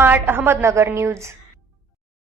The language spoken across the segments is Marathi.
Smart Ahmednagar news.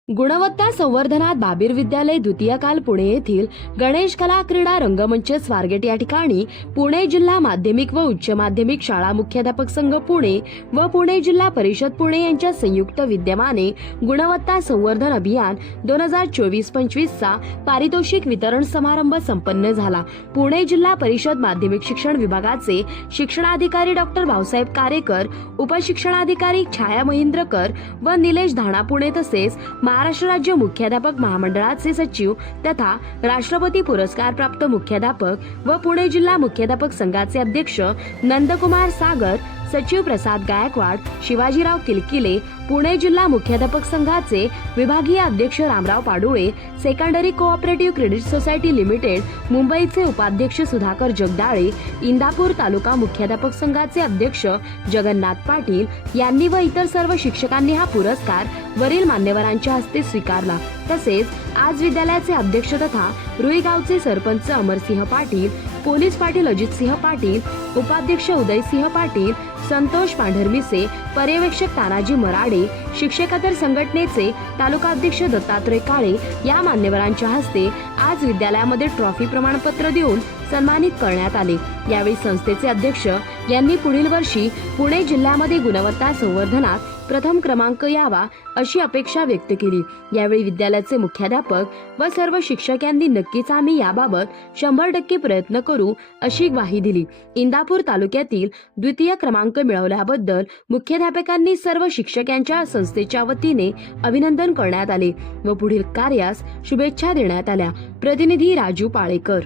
गुणवत्ता संवर्धनात बाबीर विद्यालय द्वितीयकाल पुणे येथील गणेश कला क्रीडा रंगमंच स्वारगेट या ठिकाणी पुणे जिल्हा माध्यमिक व उच्च माध्यमिक शाळा मुख्याध्यापक संघ पुणे व पुणे जिल्हा परिषद पुणे यांच्या संयुक्त विद्यमाने गुणवत्ता संवर्धन अभियान 2024-25 चा पारितोषिक वितरण समारंभ संपन्न झाला। पुणे जिल्हा परिषद माध्यमिक शिक्षण विभागाचे शिक्षणाधिकारी डॉक्टर भाऊसाहेब कारेकर, उपशिक्षणाधिकारी छाया महेंद्रकर व निलेश धाणा पुणे तसेच महाराष्ट्र राज्य मुख्याध्यापक महामंडळाचे सचिव तथा राष्ट्रपती पुरस्कार प्राप्त मुख्याध्यापक व पुणे जिल्हा मुख्याध्यापक संघाचे अध्यक्ष नंदकुमार सागर, सचिव प्रसाद गायकवाड, शिवाजीराव किलकिले, पुणे जिल्हा मुख्याध्यापक संघाचे विभागीय अध्यक्ष Ramrao Padule, secondary cooperative credit society limited मुंबईचे उपाध्यक्ष सुधाकर जगदाळे, इंदापूर तालुका मुख्याध्यापक संघाचे अध्यक्ष जगन्नाथ पाटील यांनी व इतर सर्व शिक्षकांनी हा पुरस्कार वरील मान्यवरांच्या हस्ते स्वीकारला। तसेच आज विद्यालयाचे अध्यक्ष तथा रुई गावचे सरपंच अमरसिंह पाटील, पोलीस पाटील अजितसिंह पाटील, उपाध्यक्ष उदयसिंह पाटील, संतोष पांढरमिसे, पर्यवेक्षक तानाजी मराडे, शिक्षकेतर संघटनेचे तालुका अध्यक्ष दत्तात्रय काळे या मान्यवरांच्या हस्ते आज विद्यालयामध्ये ट्रॉफी प्रमाणपत्र देऊन सन्मानित करण्यात आले। यावेळी संस्थेचे अध्यक्ष यांनी पुढील वर्षी पुणे जिल्ह्यामध्ये गुणवत्ता संवर्धनात प्रथम क्रमांक यावा अशी अपेक्षा व्यक्त केली। यावेळी विद्यालयाचे मुख्याध्यापक व सर्व शिक्षक यांनी नक्कीच आम्ही याबाबत 100% प्रयत्न करू अशी ग्वाही दिली। इंदापूर तालुक्यातील द्वितीय क्रमांक मिळवल्याबद्दल मुख्याध्यापकांनी सर्व शिक्षकांच्या संस्थेच्या वतीने अभिनंदन करण्यात आले व पुढील कार्यास शुभेच्छा देण्यात आल्या। प्रतिनिधी राजू पाळेकर।